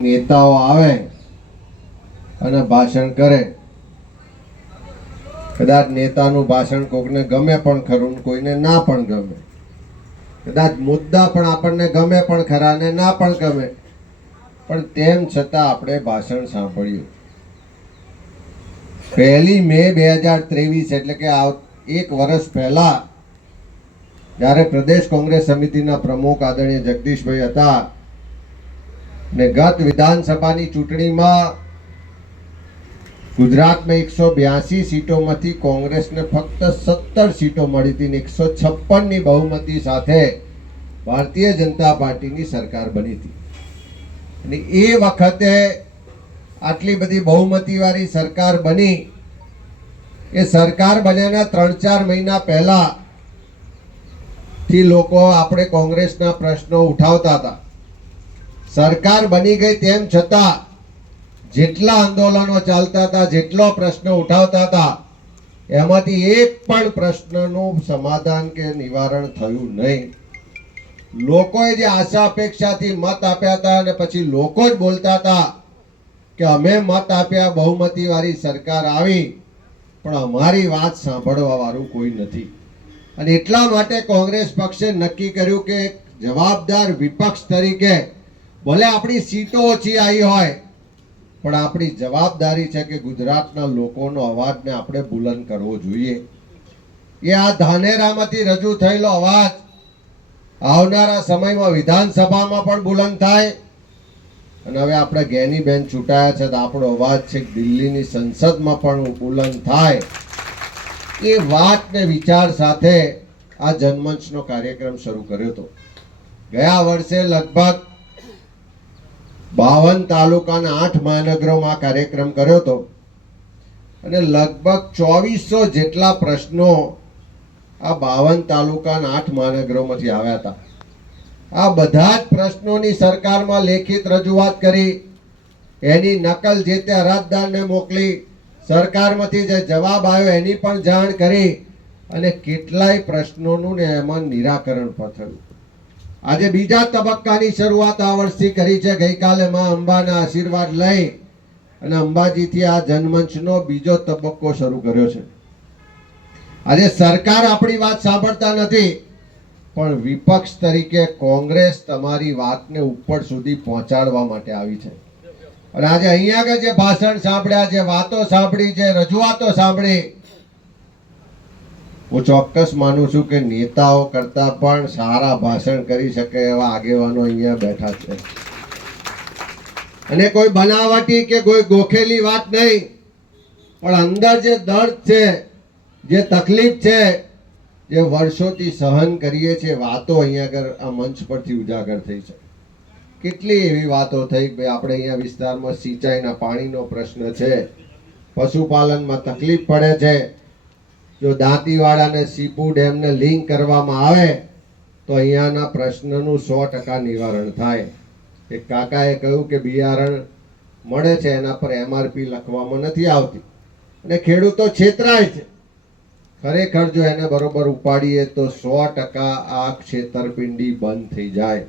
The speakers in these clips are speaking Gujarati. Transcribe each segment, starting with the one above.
નેતાઓ આવે અને ભાષણ કરે. કદાચ નેતાનું ભાષણ કોકને ગમે પણ ખરું કોઈને ના પણ ગમે. કદાચ મુદ્દા પણ આપણને ગમે પણ ખરા ને પણ ગમે. પણ તેમ છતાં આપણે ભાષણ સાંભળ્યું પહેલી મે બે હજાર ત્રેવીસ એટલે કે આ એક વર્ષ પહેલા જ્યારે પ્રદેશ કોંગ્રેસ સમિતિના પ્રમુખ આદરણીય જગદીશભાઈ હતા ને ગત વિધાનસભાની ચૂંટણીમાં ગુજરાતમાં એકસો બ્યાસી સીટોમાંથી કોંગ્રેસને ફક્ત સત્તર સીટો મળી હતી ને એકસો છપ્પનની બહુમતી સાથે ભારતીય જનતા પાર્ટીની સરકાર બની હતી. અને એ વખતે આટલી બધી બહુમતીવાળી સરકાર બની, એ સરકાર બન્યાના ત્રણ ચાર મહિના પહેલા થી લોકો આપણે કોંગ્રેસના પ્રશ્નો ઉઠાવતા હતા. સરકાર બની ગઈ તેમ છતાં, જેટલા આંદોલનો ચાલતા હતા, જેટલો પ્રશ્ન ઉઠાવતા હતા, એમાંથી એક પણ પ્રશ્નનું સમાધાન કે નિવારણ થયું નહીં. લોકોએ જે આશા અપેક્ષાથી મત આપ્યા હતા અને પછી લોકો જ બોલતા હતા કે અમે મત આપ્યા, બહુમતીવાળી સરકાર આવી, પણ અમારી વાત સાંભળવાવાળું કોઈ નથી. અને એટલા માટે કોંગ્રેસ પક્ષે નક્કી કર્યું કે જવાબદાર વિપક્ષ તરીકે ભલે આપણી સીટો ઓછી આવી હોય, પણ આપણી જવાબદારી છે કે ગુજરાતના લોકોનો અવાજને આપણે બુલંદ કરવો જોઈએ. એ આ ધાનેરામાંથી રજૂ થયેલો અવાજ આવનારા સમયમાં વિધાનસભામાં પણ બુલંદ થાય. અને હવે આપણે ગેનીબેન ચૂંટાયા છે તો આપણો અવાજ છે દિલ્હીની સંસદમાં પણ બુલંદ થાય. એ વાત ને વિચાર સાથે આ જનમંચનો કાર્યક્રમ શરૂ કર્યો હતો. ગયા વર્ષે લગભગ બાવન તાલુકાના આઠ મહાનગરોમાં કાર્યક્રમ કર્યો હતો. અને લગભગ ચોવીસો જેટલા પ્રશ્નો આ બાવન તાલુકાના આઠ મહાનગરોમાંથી આવ્યા હતા. આ બધા જ પ્રશ્નોની સરકારમાં લેખિત રજૂઆત કરી, એની નકલ જે તે અરજદારને મોકલી, સરકારમાંથી જે જવાબ આવ્યો એની પણ જાણ કરી, અને કેટલાય પ્રશ્નોનું ને એમાં નિરાકરણ પણ થયું. આજે બીજા તબક્કાની શરૂઆત આ વર્ષથી કરી છે. ગઈકાલે માં અંબાના આશીર્વાદ લઈ અને અંબાજીથી આ જનમંચનો બીજો તબક્કો શરૂ કર્યો છે. આજે સરકાર આપણી વાત સાંભળતા નથી, પણ વિપક્ષ તરીકે કોંગ્રેસ તમારી વાતને ઉપર સુધી પહોંચાડવા માટે આવી છે. અને આજે અહીંયા જે ભાષણ સાંભળ્યા, જે વાતો સાંભળી, જે રજૂઆતો સાંભળી હું ચોક્કસ માનું છું કે નેતાઓ કરતા પણ સારા ભાષણ કરી શકે એવા આગેવાનો અહીંયા બેઠા છે. અને કોઈ બનાવટી કે કોઈ ગોખેલી વાત નહીં, પણ અંદર જે દર્દ છે, જે તકલીફ છે, જે વર્ષોથી સહન કરીએ છીએ, વાતો અહીંયા આગળ આ મંચ પરથી ઉજાગર થઈ છે. કેટલી એવી વાતો થઈ કે આપણે અહીંયા વિસ્તારમાં સિંચાઈના પાણીનો પ્રશ્ન છે, પશુપાલનમાં તકલીફ પડે છે જો દાંતીવાડાને સીપુ ડેમને લિંક કરવામાં આવે, તો અહીંયાના પ્રશ્નનું સો ટકા નિવારણ થાય. એક કાકાએ કહ્યું કે બિયારણ મળે છે, એના પર એમઆરપી લખવામાં નથી આવતી. અને ખેડૂતો છેતરાય છે. ખરેખર જો એને બરોબર ઉપાડીએ, તો સો ટકા આ છેતરપિંડી બંધ થઈ જાય.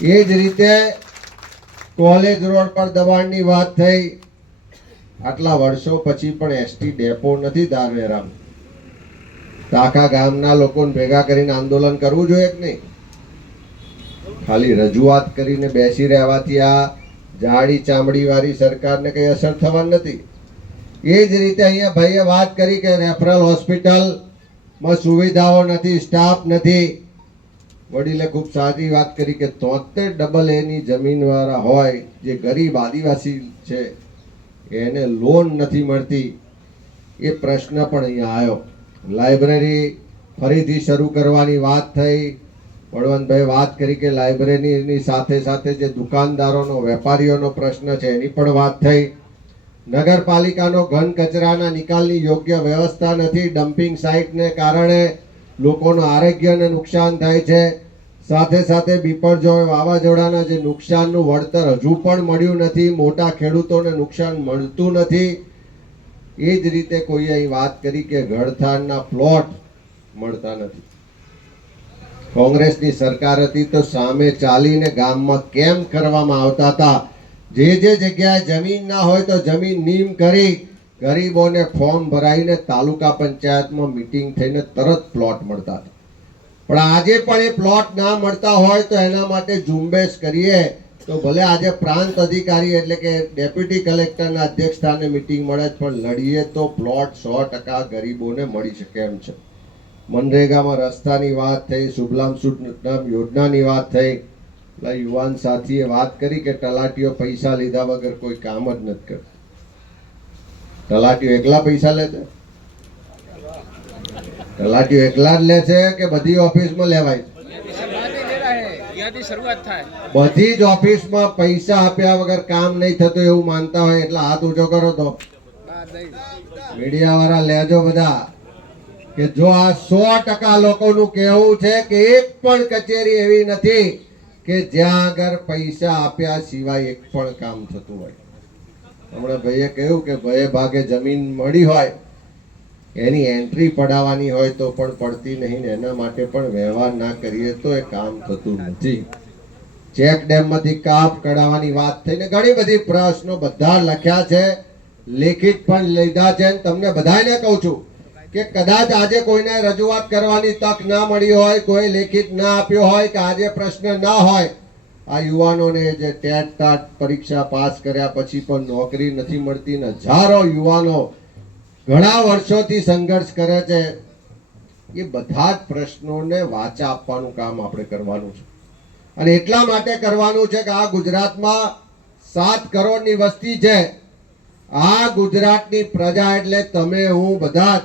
એ જ રીતે કોલેજ રોડ પર દબાણની વાત થઈ. આટલા વર્ષો પછી પણ એસટી ડેપો નથી દારવેરામ આખા ગામના લોકોને ભેગા કરીને આંદોલન કરવું જોઈએ કે નહીં? ખાલી રજૂઆત કરીને બેસી રહેવાથી આ જાડી ચામડીવાળી સરકારને કંઈ અસર થવાની નથી. એ જ રીતે અહીંયા ભાઈએ વાત કરી કે રેફરલ હોસ્પિટલમાં સુવિધાઓ નથી, સ્ટાફ નથી. વડીલે ખૂબ સારી વાત કરી કે તોતેર ડબલ એની જમીનવાળા હોય, જે ગરીબ આદિવાસી છે એને લોન નથી મળતી, એ પ્રશ્ન પણ અહીંયા આવ્યો. લાઇબ્રેરી ફરીથી શરૂ કરવાની વાત થઈ. બળવંતભાઈ વાત કરી કે લાઇબ્રેરીની સાથે સાથે જે દુકાનદારોનો, વેપારીઓનો પ્રશ્ન છે, એની પણ વાત થઈ. નગરપાલિકાનો ઘન કચરાના નિકાલની યોગ્ય વ્યવસ્થા નથી. ડમ્પિંગ સાઇટને કારણે લોકોનું આરોગ્યને નુકસાન થાય છે. સાથે સાથે બિપરજોય વાવાઝોડાના જે નુકસાનનું વળતર હજુ પણ મળ્યું નથી, મોટા ખેડૂતોને નુકસાન મળતું નથી. એ જ રીતે કોઈએ અહીં વાત કરી કે ગળથાણના પ્લોટ મળતા નથી. કોંગ્રેસની સરકાર હતી તો સામે ચાલીને ગામમાં કેમ કરવામાં આવતા હતા? જે જે જગ્યાએ જમીન ના હોય તો જમીન નીમ કરી ગરીબોને ફોર્મ ભરાઈને તાલુકા પંચાયતમાં મીટિંગ થઈને તરત પ્લોટ મળતા હતા. પણ આજે પણ એ પ્લોટ ના મળતા હોય તો એના માટે ઝુંબેશ કરીએ. તો ભલે આજે પ્રાંત અધિકારી એટલે કે ડેપ્યુટી કલેક્ટરના અધ્યક્ષ સ્થાને મીટિંગ મળે પણ લડીએ તો પ્લોટ સો ટકા ગરીબોને મળી શકે એમ છે. મનરેગામાં રસ્તાની વાત થઈ શુભલામ સુટનામ યોજનાની વાત થઈ. એટલે યુવાન સાથીએ વાત કરી કે તલાટીઓ પૈસા લીધા વગર કોઈ કામ જ નથી કરતા. તલાટીઓ એકલા પૈસા લે છે તલાટીઓ એકલા જ લે છે કે બધી ઓફિસમાં લેવાય છે? બધી જ ઓફિસમાં પૈસા આપ્યા વગર કામ નહીં થતું એવું માનતા હોય એટલે હાથ ઊંચો કરો તો. મીડિયા વાળા લેજો બધા. કે જો આ સો ટકા લોકોનું કહેવું છે કે એક પણ કચેરી એવી નથી કે જ્યાં આગળ પૈસા આપ્યા સિવાય એક પણ કામ થતું હોય. હમણાં ભાઈએ કહ્યું કે ભયે ભાગે જમીન મળી હોય એની એન્ટ્રી પડાવવાની હોય તો પણ પડતી નહીં ને એના માટે પણ વ્યવહાર ના કરીએ તો એ કામ થતું નથી. ચેક ડેમમાંથી કાપ કઢાવવાની વાત થઈને ઘણી બધી પ્રશ્નો બધા લખ્યા છે. લેખિત પણ લીધા છે તમને બધાને કહું છું કે કદાચ આજે કોઈને રજૂઆત કરવાની તક ના મળી હોય કોઈ લેખિત ના આપ્યો હોય કે આજે પ્રશ્ન ના હોય આ યુવાનોને જે ટેટ ટાટ પરીક્ષા પાસ કર્યા પછી પણ નોકરી નથી મળતી ને હજારો યુવાનો ઘણા વર્ષોથી સંઘર્ષ કરે છે. એ બધા જ પ્રશ્નોને વાચા આપવાનું કામ આપણે કરવાનું છે. અને એટલા માટે કરવાનું છે કે આ ગુજરાતમાં સાત કરોડની વસ્તી છે. આ ગુજરાતની પ્રજા એટલે તમે, હું, બધા જ.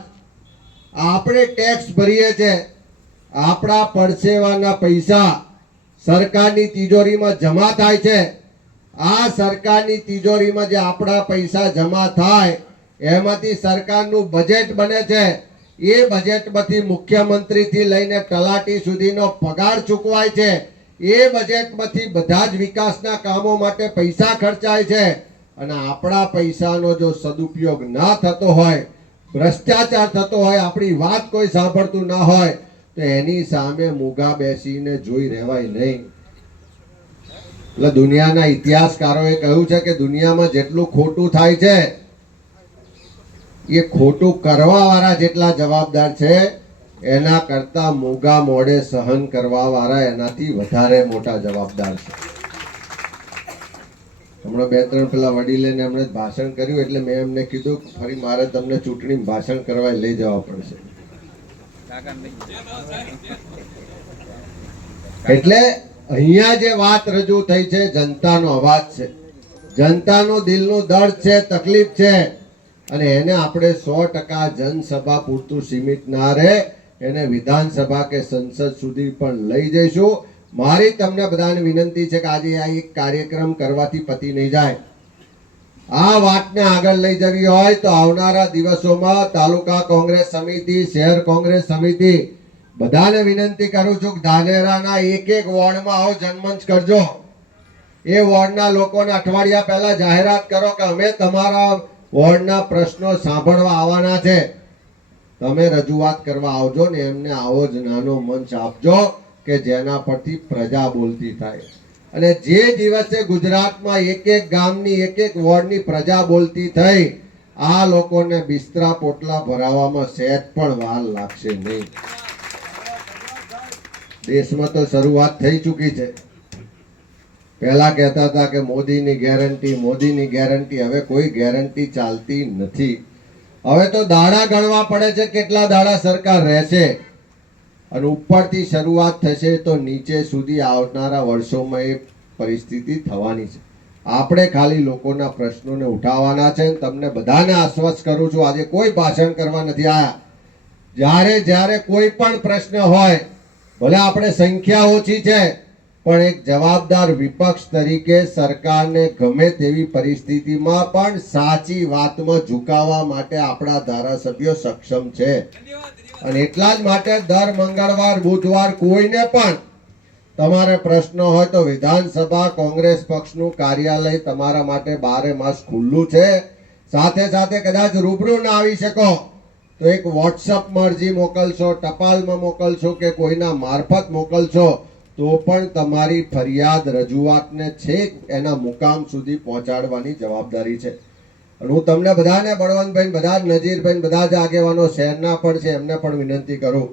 આપણે ટેક્સ ભરીએ છે. આપણા પડસેવાના પૈસા સરકારની તિજોરીમાં જમા થાય છે. આ સરકારની તિજોરીમાં જે આપણા પૈસા જમા થાય એમાંથી સરકારનું બજેટ બને છે. એ બજેટમાંથી મુખ્યમંત્રીથી લઈને તલાટી સુધીનો પગાર ચૂકવાય છે. એ બજેટમાંથી બધા જ વિકાસના કામો માટે પૈસા ખર્ચાય છે. અને આપણા પૈસાનો જો સદુપયોગ ના થતો હોય, ભ્રષ્ટાચાર થતો હોય, આપણી વાત કોઈ સાંભળતું ના હોય, તો એની સામે મૂગા બેસીને જોઈ રહેવાય નહીં. એટલે દુનિયાના ઇતિહાસકારોએ કહ્યું છે કે દુનિયામાં જેટલું ખોટું થાય છે એ ખોટું કરવા વાળા જેટલા જવાબદાર છે, એના કરતા મોગા મોડે સહન કરવા વાળા એનાથી વધારે મોટા જવાબદાર છે. હમણાં બે ત્રણ પેલા વડીલેને એમણે ભાષણ કર્યું, એટલે મેં એમને કીધું ફરી મારે તમને ચૂંટણી ભાષણ કરવા લઈ જવા પડશે. એટલે અહીંયા જે વાત રજૂ થઈ છે, જનતાનો અવાજ છે. જનતાનું દિલનું દર્દ છે, તકલીફ છે. અને એને આપણે સો ટકા જનસભા પૂરતું સીમિત ના રહે, એને વિધાનસભા કે સંસદ સુધી પણ લઈ જઈશું. મારી તમને બધાને વિનંતી છે કે આજે આ એક કાર્યક્રમ કરવાથી પતી નહીં જાય. આ વાતને આગળ લઈ જવી હોય તો આવનારા દિવસોમાં તાલુકા કોંગ્રેસ સમિતિ, શહેર કોંગ્રેસ સમિતિ, બધાને વિનંતી કરું છું કે ધાનેરાના એક એક વોર્ડમાં આવો જનમંચ કરજો. એ વોર્ડના લોકોને અઠવાડિયા પહેલા જાહેરાત કરો કે અમે તમારા વોર્ડના પ્રશ્નો સાંભળવા આવવાના છે. તમે રજૂઆત કરવા આવજો ને એમને આવો જ નાનો મંચ આપજો કે જેના પરથી પ્રજા બોલતી થાય. અને જે દિવસે ગુજરાતમાં એક એક ગામની એક એક વોર્ડની પ્રજા બોલતી થઈ, આ લોકોને બિસ્તરા પોટલા ભરાવામાં સહેજ પણ વાર લાગશે નહીં. દેશમાં તો શરૂઆત થઈ ચૂકી છે. પહેલા કહેતા હતા કે મોદીની ગેરંટી મોદીની ગેરંટી. હવે કોઈ ગેરંટી ચાલતી નથી. હવે તો દાડા ગણવા પડે છે, કેટલા દાડા સરકાર રહેશે? અને ઉપરથી શરૂઆત થશે તો નીચે સુધી આવનારા વર્ષોમાં એ પરિસ્થિતિ થવાની છે. આપણે ખાલી લોકોના પ્રશ્નોને ઉઠાવવાના છે તમને બધાને આશ્વસ્ત કરું છું, આજે કોઈ ભાષણ કરવા નથી આવ્યા જ્યારે જ્યારે કોઈ પણ પ્રશ્ન હોય, ભલે આપણે સંખ્યા ઓછી છે પણ એક જવાબદાર વિપક્ષ તરીકે સરકારને ગમે તેવી પરિસ્થિતિમાં પણ સાચી વાતમાં ઝુકાવવા માટે આપણા ધારાસભ્યો સક્ષમ છે. અને એટલા જ માટે દર મંગળવાર, બુધવાર કોઈને પણ તમારે પ્રશ્ન હોય તો વિધાનસભા કોંગ્રેસ પક્ષનું કાર્યાલય તમારા માટે બારે માસ ખુલ્લું છે. સાથે સાથે કદાચ રૂબરૂ ના આવી શકો. તો એક વોટ્સઅપમાં અરજી મોકલશો, ટપાલમાં મોકલશો કે કોઈના મારફત મોકલશો. તો પણ તમારી ફરિયાદ રજૂઆતને છેક એના મુકામ સુધી પહોંચાડવાની જવાબદારી છે. હું તમને બધાને, બળવંતભાઈ બધા જ, નજીરભાઈ બધા જ આગેવાનો શહેરના પણ છે, એમને પણ વિનંતી કરું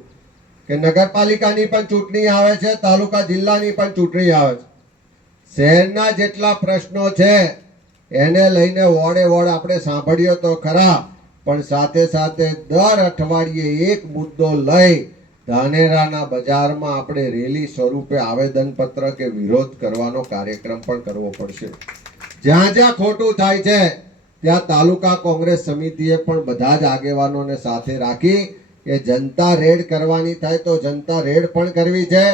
કે નગરપાલિકાની પણ ચૂંટણી આવે છે, તાલુકા જિલ્લાની પણ ચૂંટણી આવે છે. શહેરના જેટલા પ્રશ્નો છે, એને લઈને વોર્ડે વોર્ડ આપણે સાંભળીએ તો ખરા, પણ સાથે સાથે દર અઠવાડિયે એક મુદ્દો લઈ ધાનેરાના બજારમાં આપણે રેલી સ્વરૂપે આવેદનપત્ર કે વિરોધ કરવાનો કાર્યક્રમ પણ કરવો પડશે. જ્યાં જ્યાં ખોટું થાય છે ત્યાં તાલુકા કોંગ્રેસ સમિતિએ પણ બધા જ આગેવાનોને સાથે રાખી કે જનતા રેડ કરવાની થાય તો જનતા રેડ પણ કરવી છે.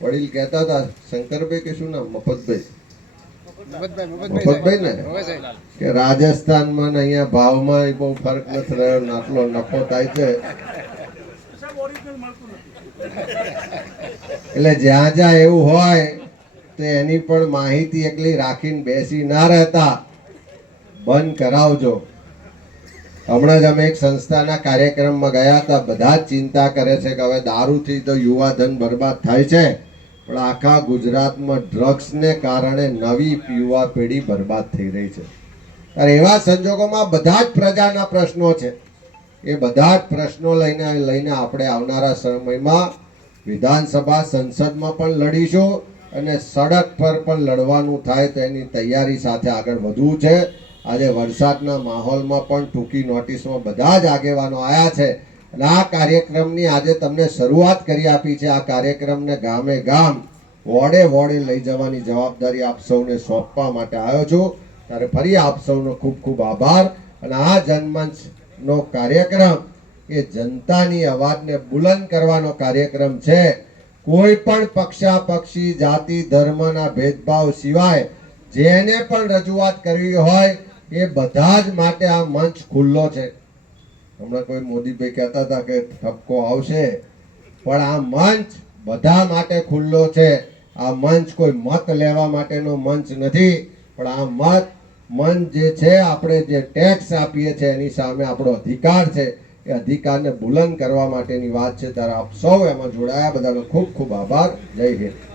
વડીલ કહેતા હતા શંકરભાઈ કે શું નામ? મફતભાઈ. મફતભાઈ ને કે રાજસ્થાનમાં ને અહીંયા ભાવમાં બહુ ફરક નથી રહ્યો આટલો નફો થાય છે. એટલે જ્યાં જ્યાં એવું હોય, તો એની પણ માહિતી એકલી રાખીને બેસી ના રહેતા. બંધ કરાવજો. હમણાં જ અમે એક સંસ્થાના કાર્યક્રમમાં ગયા હતા. બધા જ ચિંતા કરે છે કે હવે દારૂથી તો યુવા ધન બરબાદ થાય છે, પણ આખા ગુજરાતમાં ડ્રગ્સને કારણે નવી યુવા પેઢી બરબાદ થઈ રહી છે. ત્યારે એવા સંજોગોમાં બધા જ પ્રજાના પ્રશ્નો છે. એ બધા જ પ્રશ્નો લઈને લઈને આપણે આવનારા સમયમાં વિધાનસભા સંસદમાં પણ લડીશું અને સડક પર પણ લડવાનું થાય તેની તૈયારી સાથે આગળ વધવું છે. આજે વરસાદના માહોલમાં પણ ટૂંકી નોટિસમાં બધા જ આગેવાનો આવ્યા છે અને આ કાર્યક્રમની આજે તમને શરૂઆત કરી આપી છે. આ કાર્યક્રમને ગામે ગામ વોડે વોડે લઈ જવાની જવાબદારી આપ સૌને સોંપવા માટે આવ્યો છું. ત્યારે ફરી આપ સૌનો ખૂબ ખૂબ આભાર અને આ જનમંચનો કાર્યક્રમ એ જનતાની અવાજને બુલંદ કરવાનો કાર્યક્રમ છે. કોઈ પણ પક્ષાપક્ષી, જાતિ, ધર્મના ભેદભાવ સિવાય જેને પણ રજૂઆત કરવી હોય એ બધા જ માટે આ મંચ ખુલ્લો છે. હમણાં કોઈ મોદીભાઈ કહેતા હતા કે ઠપકો આવશે, પણ આ મંચ બધા માટે ખુલ્લો છે. આ મંચ કોઈ મત લેવા માટેનો મંચ નથી, પણ આ મત મંચ જે છે, આપણે જે ટેક્સ આપીએ છીએ, એની સામે આપણો અધિકાર છે. એ અધિકારને બુલંદ કરવા માટેની વાત છે. ત્યારે આપ સૌ એમાં જોડાયા. બધાનો ખૂબ ખૂબ આભાર. જય હિન્દ.